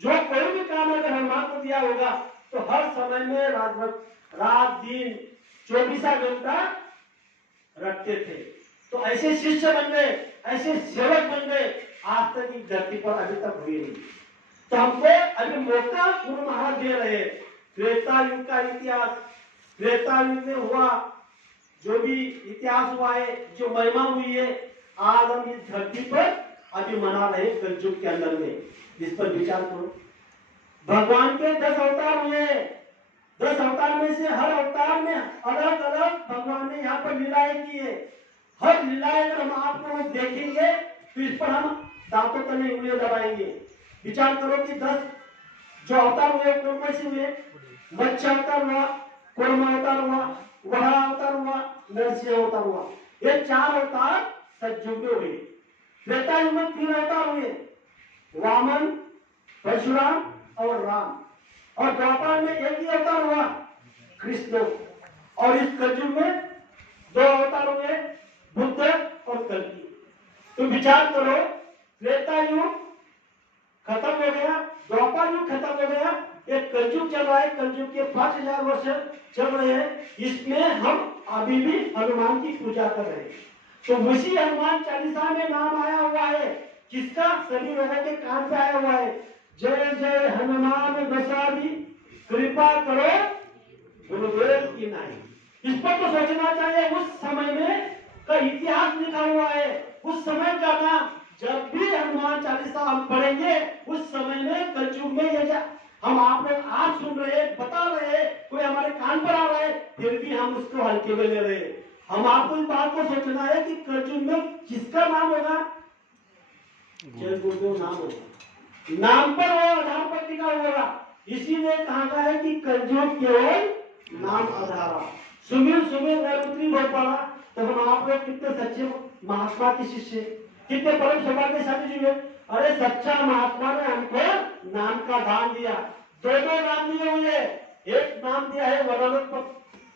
जो कोई भी काम अगर हनुमान को दिया होगा तो हर समय में रात दिन 24 घंटा रखते थे। तो ऐसे शिष्य बन गए, ऐसे सेवक बन गए, आज तक इस धरती पर अभी तक हुए नहीं। तो हमको अभी मौका गुरु महाराज दे रहे हैं। त्रेता युग का इतिहास, त्रेता युग में हुआ जो भी इतिहास हुआ है, जो महिमा हुई है, आज हम इस धरती पर अभी मना रहे कलयुग के अंदर में। इस पर विचार करो। भगवान के 10 अवतार हुए, 10 अवतार में से हर अवतार में अलग अलग भगवान ने यहाँ पर लीलाएं की है। हर लीलाएं अगर हम आपको देखेंगे तो इस पर हम दांतों तले उंगलियां दबाएंगे। विचार करो कि 10 जो अवतार हुए कौन कौन से हुए? मत्स्य अवतार हुआ, कूर्म अवतार हुआ, वराह अवतार हुआ, नरसिंह अवतार हुआ। ये 4 अवतार सतयुग में हुए। त्रेता युग में 3 अवतार हुए, वामन, परशुराम और राम। और द्वापर में एक ही अवतार हुआ, कृष्ण। और इस कलयुग में 2 अवतार हुए, बुद्ध और कल्कि। तो विचार करो, त्रेता युग खत्म हो गया, द्वापर युग खत्म हो गया, एक कलयुग चल रहा है। कलयुग के 5000 वर्ष चल रहे हैं। इसमें हम अभी भी हनुमान की पूजा कर रहे हैं। तो उसी हनुमान चालीसा में नाम आया हुआ है, किसका? सभी लोगों के कान पे आया हुआ है, जय जय हनुमान गोसावी कृपा करो गुरुदेव की नाई। इस पर तो सोचना चाहिए। उस समय में का इतिहास लिखा हुआ है, उस समय का नाम। जब भी हनुमान चालीसा हम पढ़ेंगे उस समय में कलयुग में ये हम आप लोग आज सुन रहे, बता रहे, कोई हमारे कान पर आ रहा है, फिर भी हम उसको हल्के में ले रहे। हम आपको इस बात को सोचना है कि कलयुग में किसका नाम होगा? जय गुरुदेव नाम होगा, नाम पर हो, आधार पर टिका होगा। इसीलिए कहा गया है कि कलयुग केवल नाम आधार। सुमिर सुमिर नरपुत्री बहुत पड़ा। तो हम आप लोग कितने सच्चे महात्मा के शिष्य, कितने परम सौभाग्यशाली जीव है। अरे सच्चा महात्मा ने हमको नाम का दान दिया। 2 नाम दिए हुए, एक नाम दिया है वरदान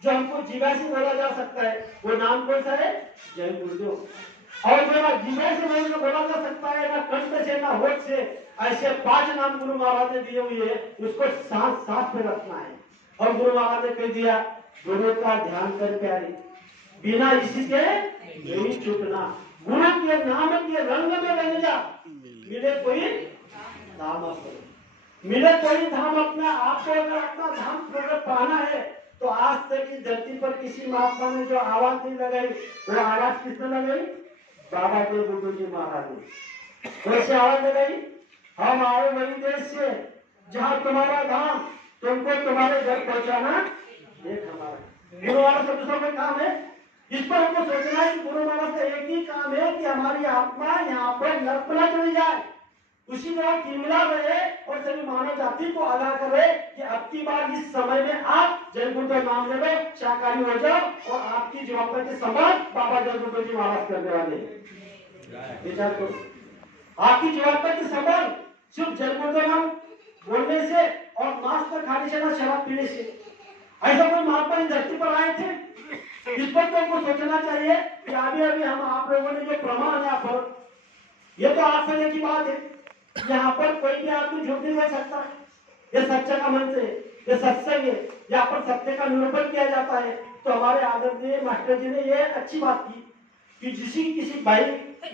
जो हमको जीवा से बोला जा सकता है। वो नाम कौन सा है? जय गुरुदेव। और जो ना जीवा से नहीं बोला जा सकता है, ना कंठ से, ना होठ से, ऐसे 5 नाम गुरु महाराज ने दिए हुए हैं। उसको सांस सांस में रखना है। और गुरु महाराज ने कह दिया, गुरु का ध्यान कर प्यारे, बिना इसी के नहीं छूटना। गुरु के नाम के रंग में रंग जा, मिले कोई धाम अपना, मिले कोई धाम अपना। आपको अगर अपना धाम प्रकट पाना है तो आज तक इस धरती पर किसी महात्मा ने जो आवाज नहीं लगाई, वो आवाज किसने लगाई? बाबा देव गुरु जी महाराज ने। कैसे आवाज लगाई? हम आए वही देश से जहाँ तुम्हारा धाम, तुमको तुम्हारे घर पहुंचाना एक हमारा। गुरु महाराज से दूसरा कोई काम है? इस पर हमको सोचना है। गुरु महाराज का एक ही काम है कि हमारी आत्मा यहाँ पर नरक न चली जाए, उसी में तिलमिला रहे और सभी मानव जाति को आगाह करे कि अब की बार इस समय में आप जय गुरुदेव नाम ले लो, शाकाहारी हो जाओ और आपकी जवाबदारी के समान बाबा जय गुरुदेव जी महाराज करने वाले। विचार करो, आपकी जवाबदारी के समान सिर्फ जय गुरुदेव नाम बोलने से और मांस पर खाने से, ना शराब पीने से। ऐसा कोई महात्मा इस धरती पर आए थे? इस पर तो हमको सोचना चाहिए कि अभी अभी हम आप लोगों ने जो प्रमाण है यहाँ पर, ये तो आप समझने की बात है। यहाँ पर कोई भी आदमी झूठ नहीं बोल सकता। ये सच्चा का मंच है, ये सत्संग है, यहाँ पर सत्य का निरूपण किया जाता है। तो हमारे आदरणीय मास्टर जी ने ये अच्छी बात की कि किसी भाई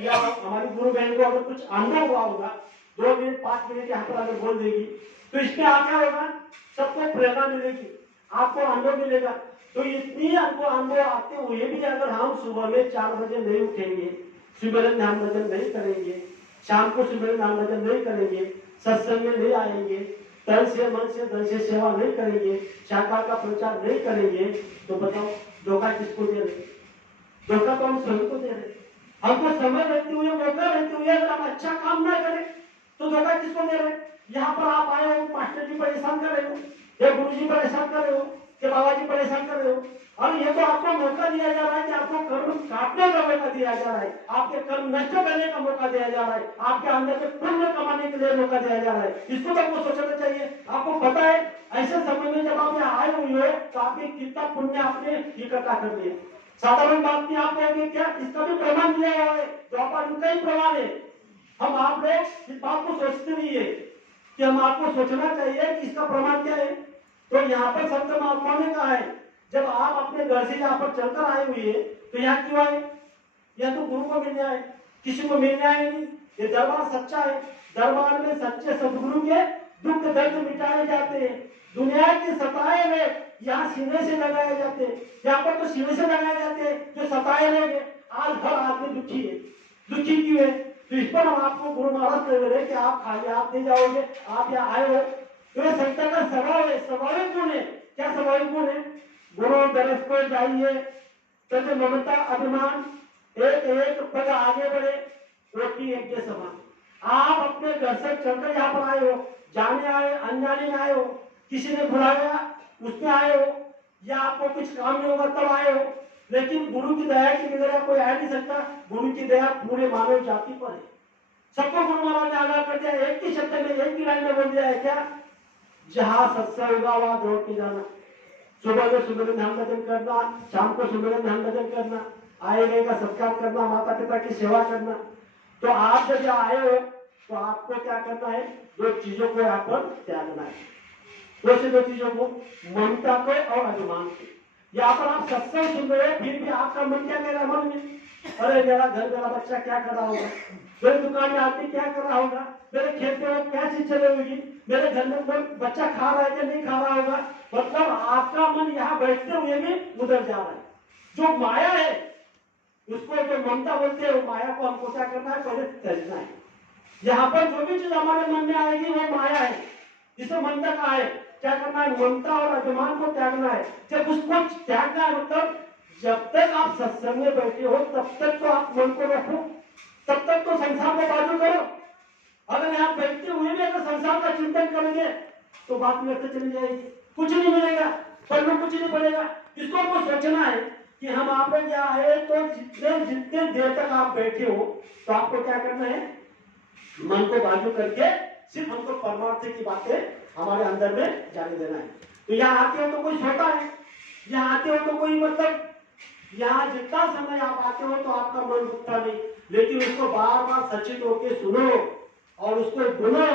या हमारी गुरु बहन को अगर कुछ अनुभव हुआ होगा, 2 मिनट 5 मिनट यहाँ पर अगर बोल देगी तो इसमें क्या होगा? सबको प्रेरणा मिलेगी, आपको अनुभव मिलेगा। तो इतनी हमको अनुभव आते हुए भी अगर हम सुबह में 4 बजे नहीं उठेंगे, सुबह ध्यान भजन नहीं करेंगे, शाम को सुबह ध्यान भजन नहीं करेंगे, सत्संग में नहीं आएंगे, तन से मन से धन से सेवा नहीं करेंगे, शाखा का प्रचार नहीं करेंगे, तो बताओ धोखा किसको दे रहे? धोखा तो हम सभी को दे रहे। हमको समय रहते हुए, मौका रहते हुए अगर हम अच्छा काम ना करें तो धोखा किसको दे रहे? यहाँ पर आप आए हो, मास्टर जी परेशान कर रहे हो, या गुरु जी परेशान कर रहे हो, कि बाबा जी परेशान कर रहे हो। और ये तो आपको मौका दिया जा रहा है कि आपको कर्म काटने का मौका दिया जा रहा है, आपके कर्म नष्ट करने का मौका दिया जा रहा है, आपके अंदर से पुण्य कमाने के लिए मौका दिया जा रहा है। इसको तो आपको सोचना चाहिए। आपको पता है ऐसे समय में जब आप यहाँ आए हुए हो तो आपने कितना पुण्य आपने इकट्ठा कर लिया। साधारण बात नहीं, आप कहोगे क्या? इसका भी प्रमाण दिया हुआ है, तो आप उनका ही प्रमाण है। हम आप लोग इस बात को सोचते नहीं है कि हम आपको सोचना चाहिए कि इसका प्रमाण क्या है। तो यहाँ पर संत महात्मा ने कहा है, जब आप अपने घर से यहाँ पर चलकर आए हुए हैं तो यहाँ क्यों आए? यह तो गुरु को मिलने आए, किसी को मिलने आए नहीं। ये दरबार सच्चा है, दरबार में सच्चे सदगुरु के दुख दर्द मिटाए जाते हैं। दुनिया के सताए हुए यहाँ सीने से लगाए जाते हैं, यहाँ पर तो सीने से लगाए जाते हैं जो सताए लोग हैं। आज हर आदमी दुखी है, दुखी क्यों है? तो इस पर हम आपको गुरु महाराज कह रहे हैं कि आप खाली हाथ नहीं जाओगे, आप यहाँ आए हो। तो ये संत का स्वभाव है, स्वाभाविक गुण है। क्या स्वाभाविक गुण है? गुरु दरस को जाइए, तब ममता अभिमान एक एक पद आगे बढ़े, रोटी एक के समान। आप अपने घर से चलकर यहाँ पर आए हो, जाने आए अनजाने में आए हो, किसी ने बुलाया उसमें आए हो, या आपको कुछ काम नहीं होगा तब आए हो। लेकिन गुरु की दया के बगैर कोई आ नहीं सकता। गुरु की दया पूरे मानव जाति पर है। सबको गुरु महाराज ने आगाह कर दिया, एक ही शब्द में एक ही लाइन में बोल दिया है क्या? जहां सत्संग होगा वहां दौड़ के जाना। सुबह में सुबह ध्यान भजन करना, शाम को सुबह ध्यान भजन करना, आए गए का सत्कार करना, माता पिता की सेवा करना। तो आप जब यहाँ आए हो तो आपको क्या करना है? दो चीजों को यहाँ पर त्यागना है। दो चीजों को, ममता को और अभिमान को। यहाँ पर आप सत्संग सुन रहे हो, फिर भी आपका मन क्या कह रहा है? मन में अरे मेरा घर, मेरा बच्चा क्या कर रहा होगा, मेरे दुकान में आदमी क्या कर रहा होगा, मेरे खेत में क्या चीज चल रही होगी, मेरे घर में कोई बच्चा खा रहा है कि नहीं खा रहा होगा। मतलब आपका मन यहाँ बैठते हुए भी उधर जा रहा है। जो माया है उसको जो ममता बोलते हैं, वो माया को हमको क्या करना है? पहले त्यागना है। यहाँ पर जो भी चीज हमारे मन में आएगी वो माया है, जिसे ममता कहा है। क्या करना है? ममता और अभिमान को त्यागना है। जब उसको त्यागना है मतलब जब तक आप सत्संग में बैठे हो तब तक तो आप मन को रखो, तब तक तो संसार को बाजू करो। अगर आप बैठते हुए भी अगर संसार का चिंतन करेंगे तो बात में चली जाएगी, कुछ नहीं मिलेगा, पल्लू कुछ नहीं पड़ेगा। इसको हमको सोचना है कि हम आप क्या है। तो जितने देर तक आप बैठे हो तो आपको क्या करना है? मन को बाजू करके सिर्फ हमको परमार्थ की बातें हमारे अंदर में जाने देना है। तो यहाँ आते हो तो कोई सोता है, यहाँ आते हो तो कोई मतलब यहाँ जितना समय आप आते हो तो आपका मन रुकता नहीं, लेकिन उसको बार बार सचेत होकर सुनो और उसको सुनो,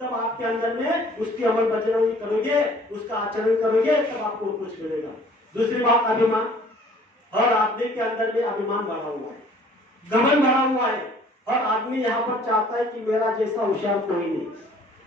तब आपके अंदर में उसकी अमल बजरंगी करोगे, उसका आचरण करोगे, तब आपको कुछ मिलेगा। दूसरी बात, अभिमान। हर आदमी के अंदर में अभिमान बढ़ा हुआ है, घमंड बढ़ा हुआ है। हर आदमी यहाँ पर चाहता है कि मेरा जैसा होशियार कोई नहीं,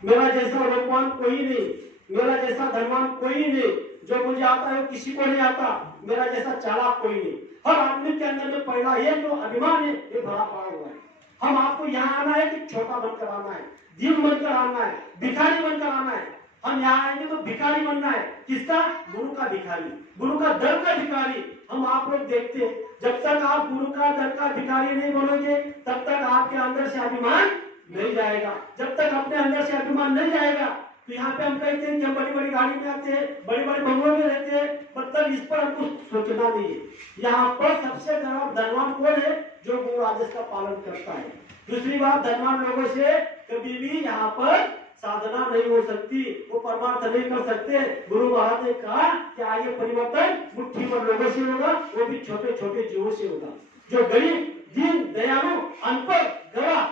मेरा जैसा रूपवान कोई नहीं, मेरा जैसा धनवान कोई नहीं, जो मुझे आता है किसी को नहीं आता, मेरा जैसा चालाक कोई नहीं। हर आदमी के अंदर में पहला ये जो अभिमान है ये भरा पड़ा हुआ है। हम आपको यहाँ आना है कि छोटा बनकर आना है, दीन बनकर आना है, भिखारी बनकर आना है। हम यहाँ आएंगे तो भिखारी बनना है। किसका? गुरु का भिखारी, गुरु का दर का भिखारी। हम आप लोग देखते हैं, जब तक आप गुरु का दर का भिखारी नहीं बनोगे तब तक आपके अंदर से अभिमान नहीं जाएगा। जब तक अपने अंदर से अभिमान नहीं जाएगा तो यहाँ पे हम कहते हैं कि हम बड़ी बड़ी गाड़ी में आते हैं, बड़ी बड़ी बंगलों में रहते हैं, मतलब इस पर हमको सोचना नहीं है। यहाँ पर सबसे धनवान कौन है? जो गुरु आदेश का पालन करता है। दूसरी बात, धनवान लोगों से कभी भी यहाँ पर साधना नहीं हो सकती, वो परमार्थ नहीं कर सकते। गुरु महाराज ने कहा कि आगे परिवर्तन मुट्ठी भर लोगों से होगा, वो भी छोटे छोटे जीवों से होगा। जो गरीब, दीन, दयालु, अनपढ़, गवाह,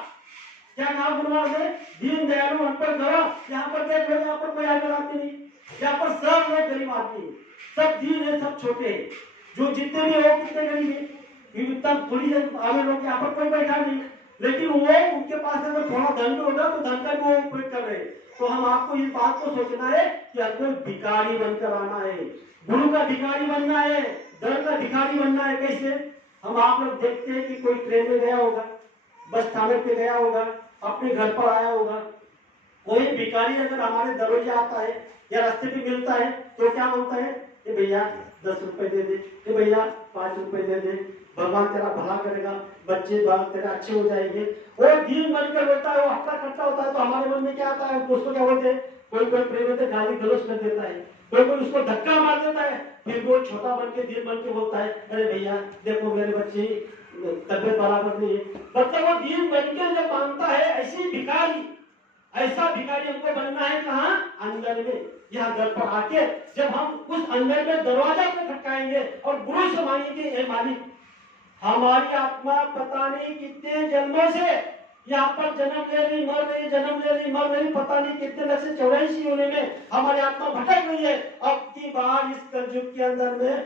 क्या कहा गुरु महाराज ने? दीन, दयालु, अनपढ़, गवाह। यहाँ पर देख लो, यहाँ पर कोई आगे आदमी नहीं, यहाँ पर सब लोग गरीब आदमी है, सब दीन है, सब छोटे है। जो जितने भी हो कितने गरीब है, इतना थोड़ी आगे लोग यहाँ पर कोई बैठा नहीं, लेकिन वो उनके पास अगर थोड़ा धन होगा तो धन का वो उपयोग कर रहे हैं। तो हम आपको इस बात को सोचना है कि आपको भिखारी बनकर आना है, गुरु का भिखारी बनना है, दर का भिखारी बनना है। कैसे? हम आप लोग देखते हैं कि कोई ट्रेन में गया होगा, बस स्थानक पे गया होगा, अपने घर पर आया होगा, कोई भिखारी अगर हमारे दरवाजे आता है या रास्ते पे मिलता है तो क्या मांगता है? कि भैया 10 रुपए दे दे, कि भैया 5 रुपए दे दे, भगवान तेरा भला करेगा, बच्चे बाल तेरे अच्छे हो जाएंगे। वो दीन बनकर बोलता है, वो हफ्ता करता होता है। तो हमारे मन में क्या आता है? उसको क्या बोलते हैं? कोई कोई प्रेम से गाली गलौज कर देता है, कोई कोई उसको धक्का मार देता है, फिर वो छोटा बन के दीन बन के बोलता है, अरे भैया देखो मेरे बच्चे तबियत बराबर नहीं है। मतलब वो दीन बन के जब मांगता है, ऐसी भिखारी, ऐसा भिखारी हमको बनना है। कहाँ? अंदर में, यहाँ घर पर आके जब हम उस अंदर में दरवाजा पे खटकाएंगे और गुरु से मांगेंगे, हे मालिक, हमारी आत्मा पता नहीं कितने जन्मों से यहाँ पर जन्म ले रही मर रही, जन्म ले रही मर रही, पता नहीं कितने लक्ष्य 84 योनि में हमारी आत्मा भटक रही है। अब की बार इस कलयुग के अंदर में